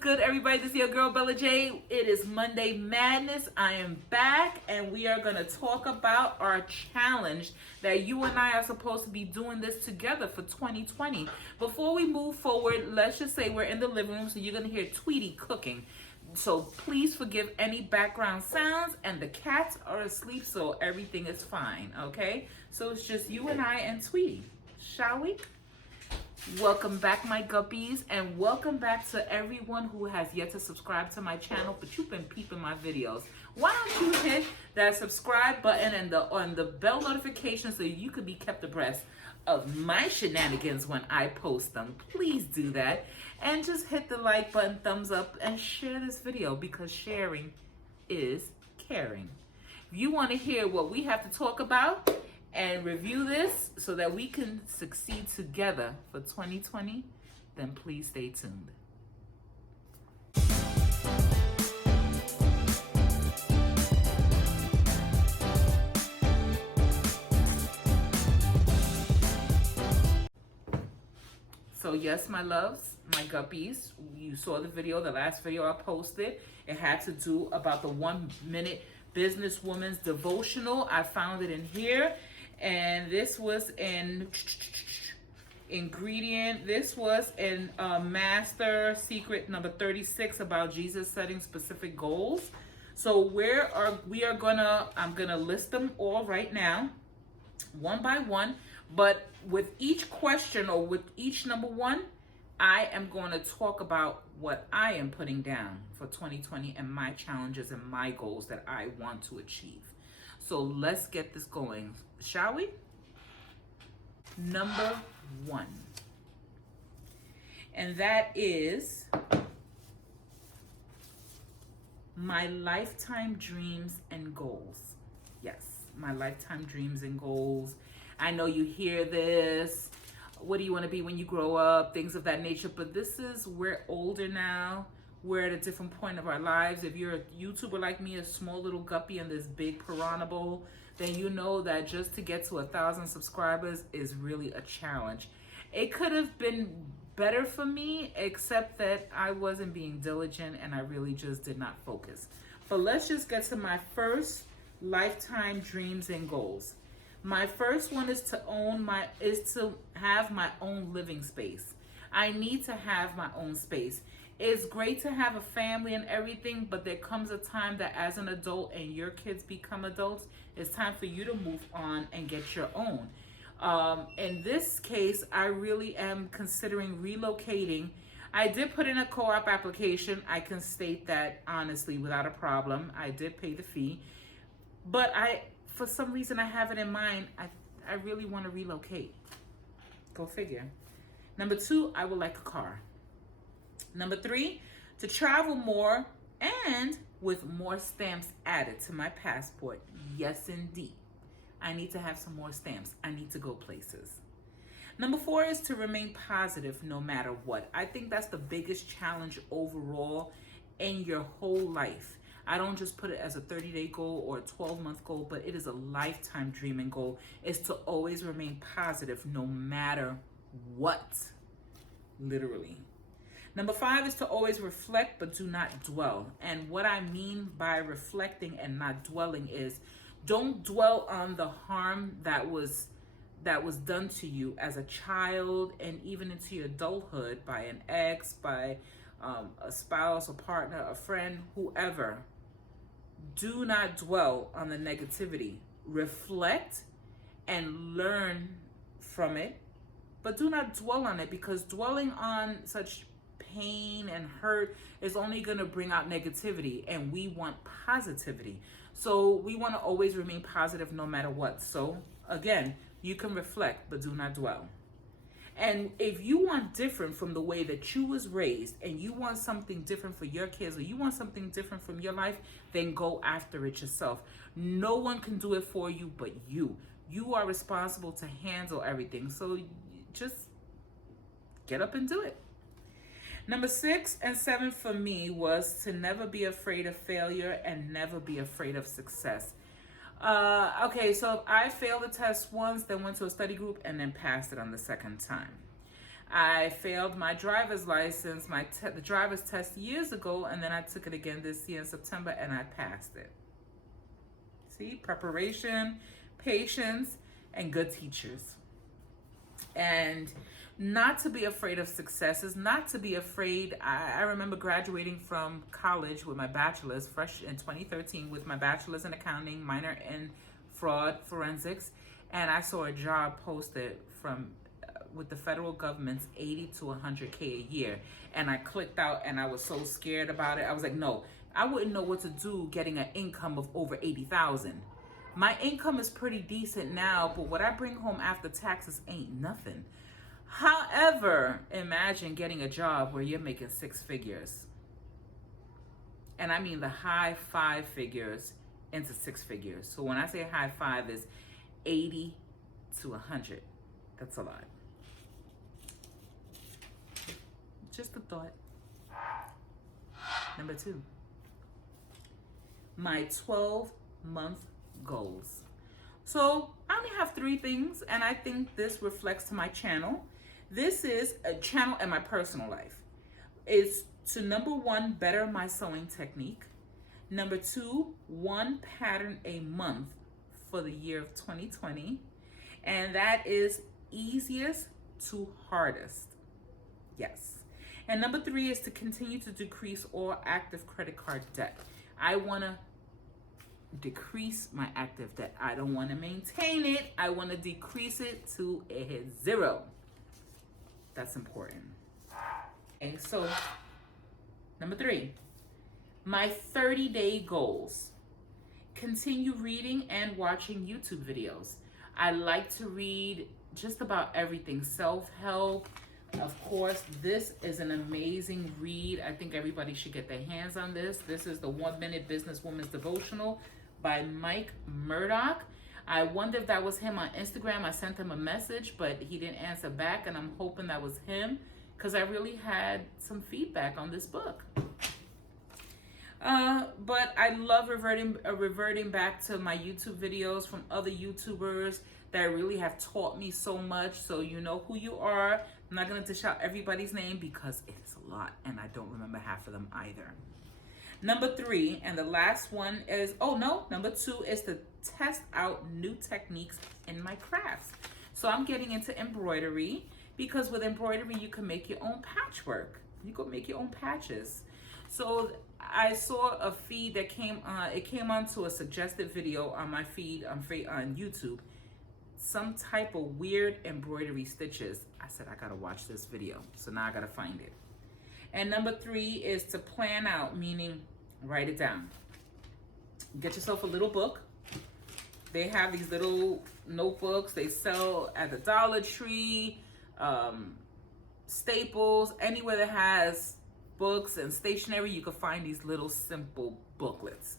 good, everybody? This is your girl, Bella J. It is Monday Madness. I am back, and we are going to talk about our challenge that you and I are supposed to be doing this together for 2020. Before we move forward, let's just say we're in the living room, so you're going to hear Tweety cooking. So please forgive any background sounds, and the cats are asleep, so everything is fine, okay? So it's just you and I and Tweety. Shall we? Welcome back, my guppies, and welcome back to everyone who has yet to subscribe to my channel, but you've been peeping my videos. Why don't you hit that subscribe button and on the bell notification so you can be kept abreast of my shenanigans when I post them. Please do that, and just hit the like button, thumbs up, and share this video, because sharing is caring. If you want to hear what we have to talk about and review this so that we can succeed together for 2020, then please stay tuned. So yes, my loves, my guppies, you saw the video, the last video I posted. It had to do about the 1 minute Businesswoman's devotional. I found it in here. And this was in ingredient. This was in master secret number 36 about Jesus setting specific goals. So I'm gonna list them all right now, one by one. But with each question or with each number one, I am going to talk about what I am putting down for 2020 and my challenges and my goals that I want to achieve. So let's get this going, shall we? Number one, and that is my lifetime dreams and goals. Yes, my lifetime dreams and goals. I know you hear this. What do you want to be when you grow up? Things of that nature. But we're older now. We're at a different point of our lives. If you're a YouTuber like me, a small little guppy in this big piranha bowl, then you know that just to get to 1,000 subscribers is really a challenge. It could have been better for me, except that I wasn't being diligent and I really just did not focus. But let's just get to my first lifetime dreams and goals. My first one is to have my own living space. I need to have my own space. It's great to have a family and everything, but there comes a time that as an adult and your kids become adults, it's time for you to move on and get your own. In this case, I really am considering relocating. I did put in a co-op application. I can state that honestly without a problem. I did pay the fee, but for some reason I have it in mind. I really want to relocate. Go figure. Number two, I would like a car. Number three, to travel more and with more stamps added to my passport. Yes, indeed. I need to have some more stamps. I need to go places. Number four is to remain positive no matter what. I think that's the biggest challenge overall in your whole life. I don't just put it as a 30-day goal or a 12-month goal, but it is a lifetime dream and goal, is to always remain positive no matter what, literally. Number five is to always reflect but do not dwell. And what I mean by reflecting and not dwelling is, don't dwell on the harm that was done to you as a child and even into your adulthood by an ex, by a spouse, a partner, a friend, whoever. Do not dwell on the negativity. Reflect and learn from it, but do not dwell on it, because dwelling on such pain and hurt is only going to bring out negativity, and we want positivity. So we want to always remain positive no matter what. So again, you can reflect, but do not dwell. And if you want different from the way that you was raised, and you want something different for your kids, or you want something different from your life, then go after it yourself. No one can do it for you but you. You are responsible to handle everything. So just get up and do it. Number 6 and 7 for me was to never be afraid of failure and never be afraid of success. Okay, so I failed the test once, then went to a study group, and then passed it on the second time. I failed my driver's license, the driver's test years ago, and then I took it again this year in September, and I passed it. See, preparation, patience, and good teachers. And not to be afraid of successes, not to be afraid. I remember graduating from college with my bachelor's, fresh in 2013, with my bachelor's in accounting, minor in fraud forensics, and I saw a job posted with the federal government's 80 to 100K a year, and I clicked out, and I was so scared about it. I was like, no, I wouldn't know what to do getting an income of over 80,000. My income is pretty decent now, but what I bring home after taxes ain't nothing. However, imagine getting a job where you're making six figures. And I mean the high five figures into six figures. So when I say high five, is 80 to 100. That's a lot. Just a thought. Number 2, my 12-month goals. So I only have 3 things, and I think this reflects to my channel. This is a channel and my personal life. It's to, number 1, better my sewing technique. Number 2, 1 pattern a month for the year of 2020. And that is easiest to hardest. Yes. And number 3 is to continue to decrease all active credit card debt. I want to decrease my active debt. I don't want to maintain it. I want to decrease it to a 0. That's important. Okay, so number 3, my 30-day goals. Continue reading and watching YouTube videos. I like to read just about everything. Self-help. Of course, this is an amazing read. I think everybody should get their hands on this. This is the 1-Minute Businesswoman's Devotional by Murdock. I wonder if that was him on Instagram. I sent him a message, but he didn't answer back, and I'm hoping that was him because I really had some feedback on this book. But I love reverting back to my YouTube videos from other YouTubers that really have taught me so much. So you know who you are. I'm not going to dish out everybody's name because it is a lot, and I don't remember half of them either. Number 3, and the last one is, number 2 is to test out new techniques in my crafts. So I'm getting into embroidery because with embroidery, you can make your own patchwork. You can make your own patches. So I saw a feed that came onto a suggested video on my feed on YouTube, some type of weird embroidery stitches. I said, I gotta watch this video. So now I gotta find it. And number 3 is to plan out, meaning write it down. Get yourself a little book. They have these little notebooks they sell at the Dollar Tree, Staples, anywhere that has books and stationery, you can find these little simple booklets.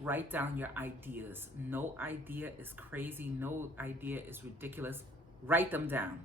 Write down your ideas. No idea is crazy. No idea is ridiculous. Write them down.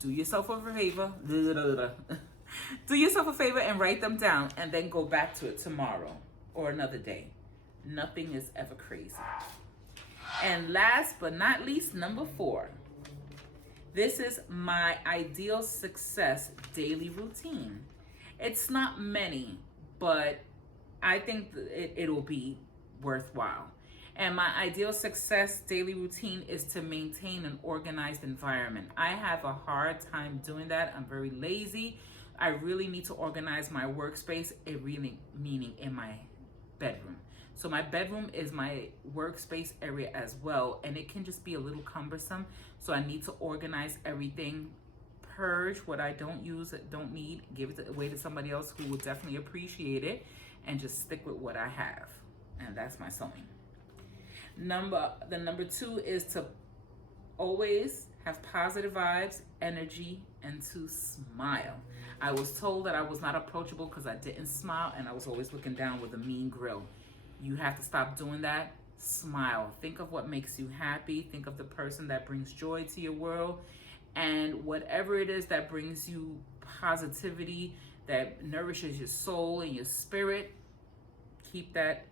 Do yourself a favor. Do yourself a favor and write them down, and then go back to it tomorrow or another day. Nothing is ever crazy. And last but not least, number 4. This is my ideal success daily routine. It's not many, but I think it'll be worthwhile. And my ideal success daily routine is to maintain an organized environment. I have a hard time doing that. I'm very lazy. I really need to organize my workspace, meaning in my bedroom. So my bedroom is my workspace area as well, and it can just be a little cumbersome. So I need to organize everything, purge what I don't use, don't need, give it away to somebody else who will definitely appreciate it, and just stick with what I have. And that's my sewing. The number 2 is to always have positive vibes, energy, and to smile. I was told that I was not approachable because I didn't smile, and I was always looking down with a mean grill. You have to stop doing that. Smile. Think of what makes you happy. Think of the person that brings joy to your world. And whatever it is that brings you positivity, that nourishes your soul and your spirit, keep that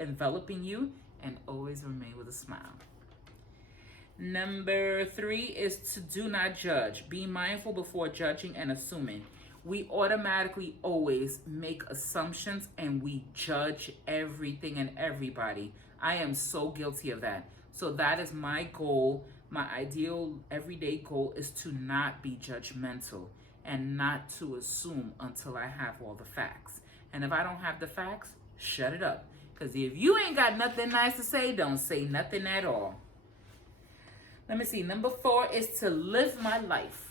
enveloping you and always remain with a smile. Number 3 is to do not judge. Be mindful before judging and assuming. We automatically always make assumptions and we judge everything and everybody. I am so guilty of that. So that is my goal. My ideal everyday goal is to not be judgmental and not to assume until I have all the facts. And if I don't have the facts, shut it up. Because if you ain't got nothing nice to say, don't say nothing at all. Let me see. Number 4 is to live my life.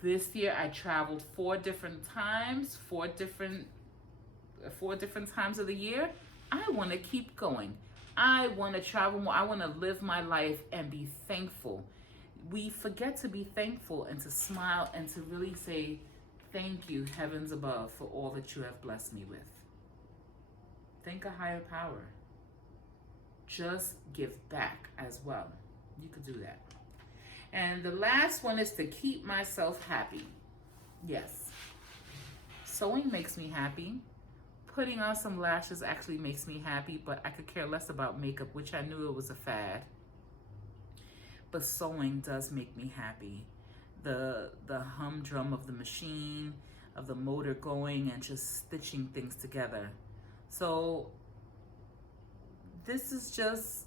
This year I traveled 4 different times, 4 different times of the year. I want to keep going. I want to travel more. I want to live my life and be thankful. We forget to be thankful and to smile and to really say, thank you, heavens above, for all that you have blessed me with. Thank a higher power. Just give back as well. You could do that. And the last one is to keep myself happy. Yes. Sewing makes me happy. Putting on some lashes actually makes me happy, but I could care less about makeup, which I knew it was a fad. But sewing does make me happy. The humdrum of the machine, of the motor going and just stitching things together. So this is just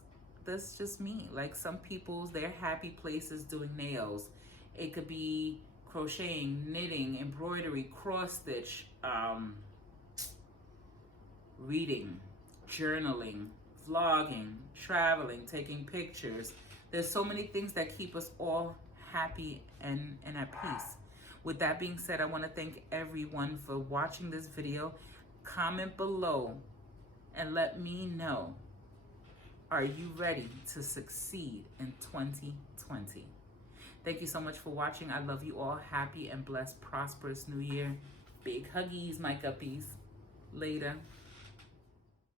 me. Like some people's, their happy place is doing nails. It could be crocheting, knitting, embroidery, cross stitch, reading, journaling, vlogging, traveling, taking pictures. There's so many things that keep us all happy and at peace. With that being said, I want to thank everyone for watching this video. Comment below and let me know, are you ready to succeed in 2020? Thank you so much for watching. I love you all. Happy and blessed, prosperous new year. Big huggies, my guppies. Later.